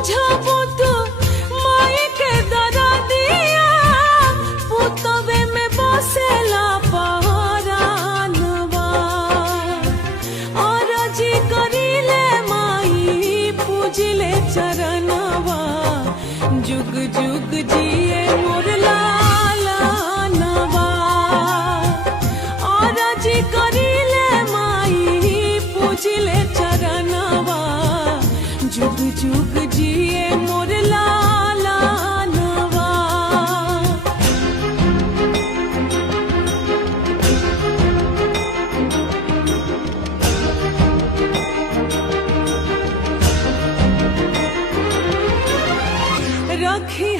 बुझबू तू माई के दरदिया पुतवे में बसेला पहरानवा और जी करिले माई पूजिले चरणवा जुग जुग जिए मोर लालनवा और जी करिले माई पूजिले चरणवा जुग जुग जिए मोर लालनवा। रखी